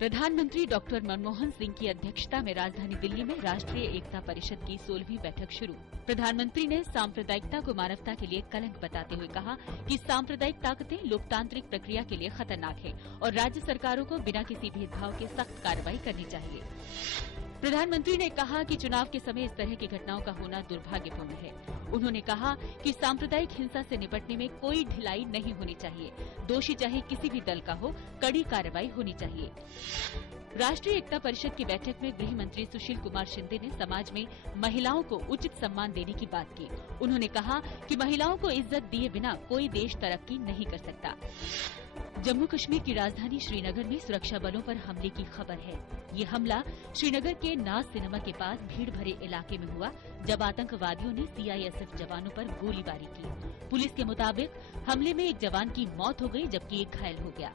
प्रधानमंत्री डॉक्टर मनमोहन सिंह की अध्यक्षता में राजधानी दिल्ली में राष्ट्रीय एकता परिषद की 16वीं बैठक शुरू। प्रधानमंत्री ने सांप्रदायिकता को मानवता के लिए कलंक बताते हुए कहा कि सांप्रदायिक ताकतें लोकतांत्रिक प्रक्रिया के लिए खतरनाक है और राज्य सरकारों को बिना किसी भेदभाव के सख्त कार्रवाई करनी चाहिए। प्रधानमंत्री ने कहा कि चुनाव के समय इस तरह की घटनाओं का होना दुर्भाग्यपूर्ण है। उन्होंने कहा कि सांप्रदायिक हिंसा से निपटने में कोई ढिलाई नहीं होनी चाहिए। दोषी चाहे किसी भी दल का हो, कड़ी कार्रवाई होनी चाहिए। राष्ट्रीय एकता परिषद की बैठक में गृह मंत्री सुशील कुमार शिंदे ने समाज में महिलाओं को उचित सम्मान देने की बात की। उन्होंने कहा कि महिलाओं को इज्जत दिए बिना कोई देश तरक्की नहीं कर सकता। जम्मू कश्मीर की राजधानी श्रीनगर में सुरक्षा बलों पर हमले की खबर है। ये हमला श्रीनगर के नाज सिनेमा के पास भीड़ भरे इलाके में हुआ, जब आतंकवादियों ने सीआईएसएफ जवानों पर गोलीबारी की। पुलिस के मुताबिक हमले में एक जवान की मौत हो गई, जबकि एक घायल हो गया।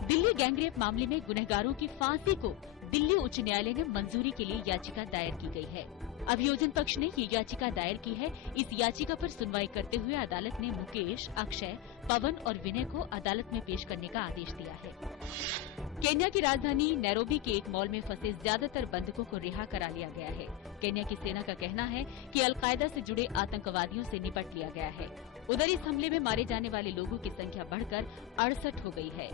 दिल्ली गैंगरेप मामले में गुनहगारों की फांसी को दिल्ली उच्च न्यायालय ने मंजूरी के लिए याचिका दायर की गई है। अभियोजन पक्ष ने ये याचिका दायर की है। इस याचिका पर सुनवाई करते हुए अदालत ने मुकेश, अक्षय, पवन और विनय को अदालत में पेश करने का आदेश दिया है। केन्या की राजधानी नैरोबी के एक मॉल में फंसे ज्यादातर बंधकों को रिहा करा लिया गया है। केन्या की सेना का कहना है कि अलकायदा से जुड़े आतंकवादियों से निपट लिया गया है। उधर इस हमले में मारे जाने वाले लोगों की संख्या बढ़कर 68 हो गई है।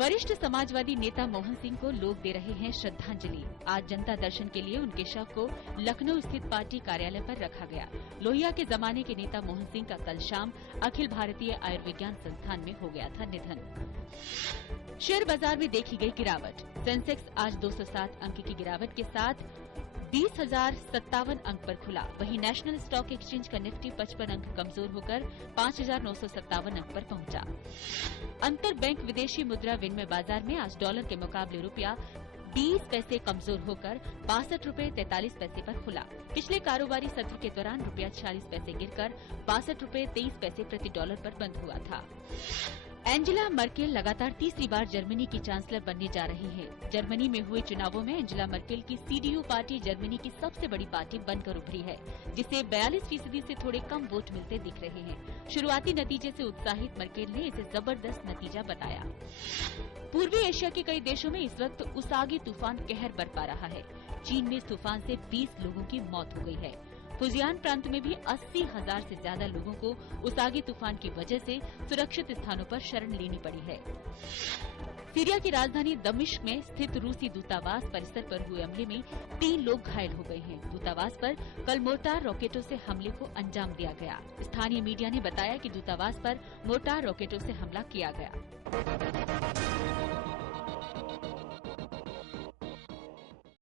वरिष्ठ समाजवादी नेता मोहन सिंह को लोग दे रहे हैं श्रद्धांजलि। आज जनता दर्शन के लिए उनके शव को लखनऊ स्थित पार्टी कार्यालय पर रखा गया। लोहिया के जमाने के नेता मोहन सिंह का कल शाम अखिल भारतीय आयुर्विज्ञान संस्थान में हो गया था निधन। शेयर बाजार में देखी गई गिरावट। सेंसेक्स आज 207 अंक की गिरावट के साथ 20,057 अंक पर खुला। वहीं नेशनल स्टॉक एक्सचेंज का निफ्टी 55 अंक कमजोर होकर 5,957 अंक पर पहुंचा। अंतर बैंक विदेशी मुद्रा विनिमय बाजार में आज डॉलर के मुकाबले रुपया 20 पैसे कमजोर होकर 62 रुपये 43 पैसे पर खुला। पिछले कारोबारी सत्र के दौरान रुपया 46 पैसे गिरकर 62 रुपये 23 पैसे प्रति डॉलर पर बंद हुआ था। एंजेला मर्केल लगातार तीसरी बार जर्मनी की चांसलर बनने जा रही हैं। जर्मनी में हुए चुनावों में एंजेला मर्केल की सीडीयू पार्टी जर्मनी की सबसे बड़ी पार्टी बनकर उभरी है, जिसे 42% से थोड़े कम वोट मिलते दिख रहे हैं। शुरुआती नतीजे से उत्साहित मर्केल ने इसे जबरदस्त नतीजा बताया। पूर्वी एशिया के कई देशों में इस वक्त उसागी तूफान कहर बरपा रहा है। चीन में इस तूफान से 20 लोगों की मौत हो गई है। फुजियान प्रांत में भी 80,000 से ज्यादा लोगों को उसागी तूफान की वजह से सुरक्षित स्थानों पर शरण लेनी पड़ी है। सीरिया की राजधानी दमिश्क में स्थित रूसी दूतावास परिसर पर हुए हमले में 3 लोग घायल हो गए हैं। दूतावास पर कल मोर्टार रॉकेटों से हमले को अंजाम दिया गया। स्थानीय मीडिया ने बताया कि दूतावास पर मोर्टार रॉकेटों से हमला किया गया।